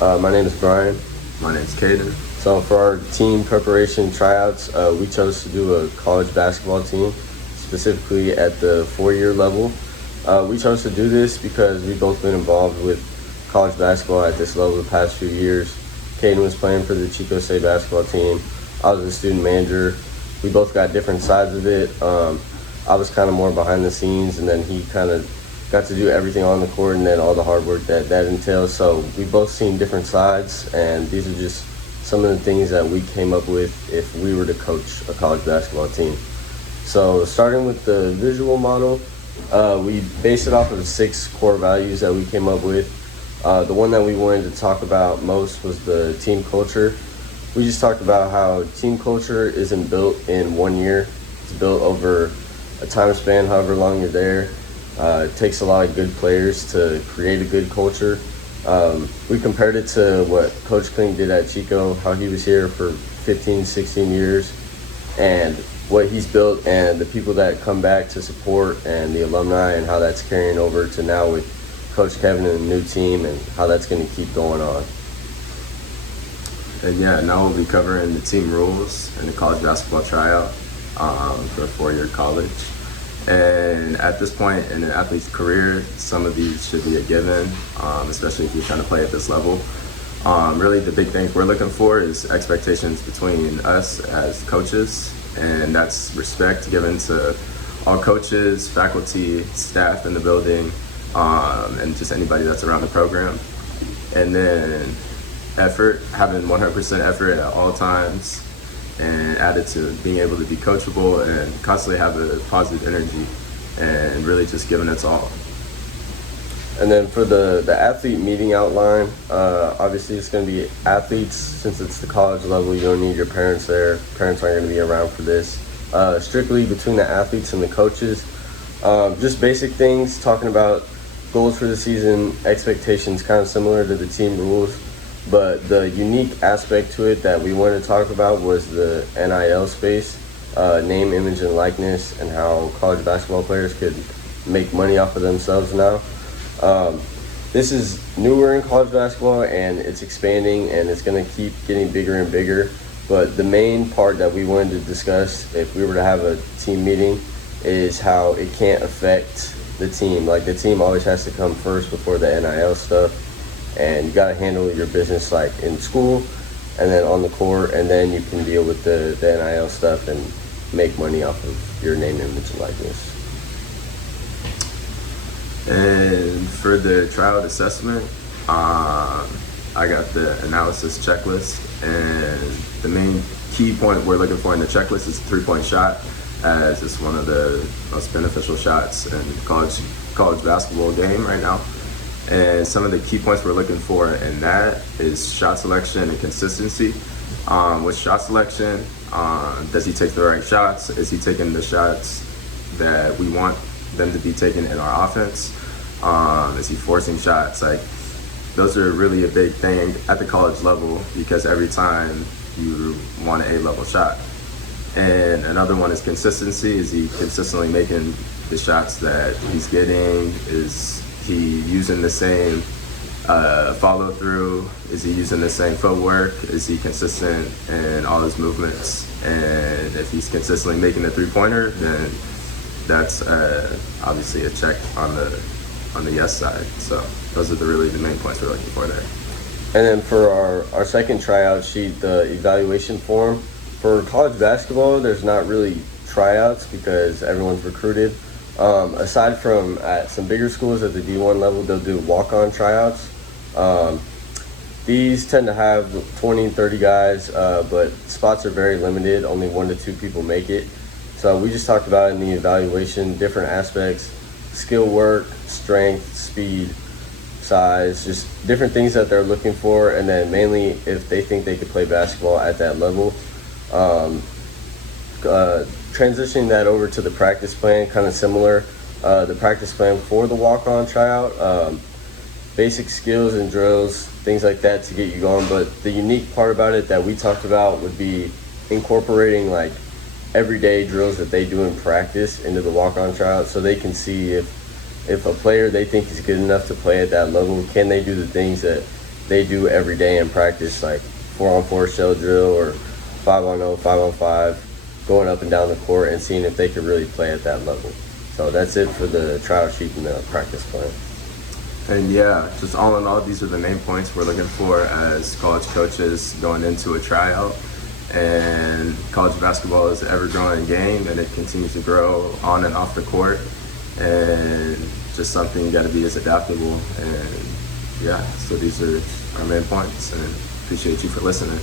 My name is Brian. My name's Caden. So for our team preparation tryouts, we chose to do a college basketball team, specifically at the 4-year level. We chose to do this because we've both been involved with college basketball at this level the past few years. Caden was playing for the Chico State basketball team. I was the student manager. We both got different sides of it. I was kind of more behind the scenes, and then he kind of got to do everything on the court and then all the hard work that entails. So we both seen different sides, and these are just some of the things that we came up with if we were to coach a college basketball team. So starting with the visual model, we based it off of 6 core values that we came up with. The one that we wanted to talk about most was the team culture. We just talked about how team culture isn't built in 1 year. It's built over a time span, however long you're there. It takes a lot of good players to create a good culture. We compared it to what Coach Klink did at Chico, how he was here for 15, 16 years, and what he's built and the people that come back to support and the alumni and how that's carrying over to now with Coach Kevin and the new team and how that's going to keep going on. And yeah, now we'll be covering the team rules and the college basketball tryout for a 4-year college. And at this point in an athlete's career, some of these should be a given, especially if you're trying to play at this level. Really, the big things we're looking for is expectations between us as coaches, and that's respect given to all coaches, faculty, staff in the building, and just anybody that's around the program. And then effort, having 100% effort at all times, and added to being able to be coachable and constantly have a positive energy and really just giving its all. And then for the athlete meeting outline, obviously it's going to be athletes. Since it's the college level, you don't need your parents there. Parents aren't going to be around for this. Strictly between the athletes and the coaches. Just basic things, talking about goals for the season, expectations, kind of similar to the team rules. But the unique aspect to it that we wanted to talk about was the NIL space, name, image, and likeness, and how college basketball players could make money off of themselves now. This is newer in college basketball, and it's expanding, and it's going to keep getting bigger and bigger. But the main part that we wanted to discuss, if we were to have a team meeting, is how it can't affect the team. Like, the team always has to come first before the NIL stuff. And you got to handle your business like in school and then on the court, and then you can deal with the NIL stuff and make money off of your name, image, and likeness. And for the tryout assessment, I got the analysis checklist, and the main key point we're looking for in the checklist is a 3-point shot, as it's one of the most beneficial shots in the college basketball game right now. And some of the key points we're looking for in that is shot selection and consistency. With shot selection, does he take the right shots? Is he taking the shots that we want them to be taken in our offense? Is he forcing shots? Like, those are really a big thing at the college level, because every time you want an A-level shot. And another one is consistency. Is he consistently making the shots that he's getting? Is he using the same follow through? Is he using the same footwork? Is he consistent in all his movements? And if he's consistently making the 3-pointer, then that's obviously a check on the yes side. So those are really the main points we're looking for there. And then for our second tryout sheet, the evaluation form. For college basketball, there's not really tryouts because everyone's recruited. Aside from at some bigger schools at the D1 level, they'll do walk-on tryouts. These tend to have 20 and 30 guys, but spots are very limited. Only 1 to 2 people make it. So we just talked about in the evaluation different aspects: skill work, strength, speed, size, just different things that they're looking for. And then mainly if they think they could play basketball at that level. Transitioning that over to the practice plan, kind of similar. The practice plan for the walk-on tryout, basic skills and drills, things like that to get you going. But the unique part about it that we talked about would be incorporating like everyday drills that they do in practice into the walk-on tryout, so they can see if a player they think is good enough to play at that level, can they do the things that they do every day in practice, like 4-on-4 shell drill or 5-on-0, 5-on-5, going up and down the court and seeing if they could really play at that level. So that's it for the tryout sheet and the practice plan. And yeah, just all in all, these are the main points we're looking for as college coaches going into a tryout. And college basketball is an ever-growing game, and it continues to grow on and off the court. And just something you got to be as adaptable. And yeah, so these are our main points. And appreciate you for listening.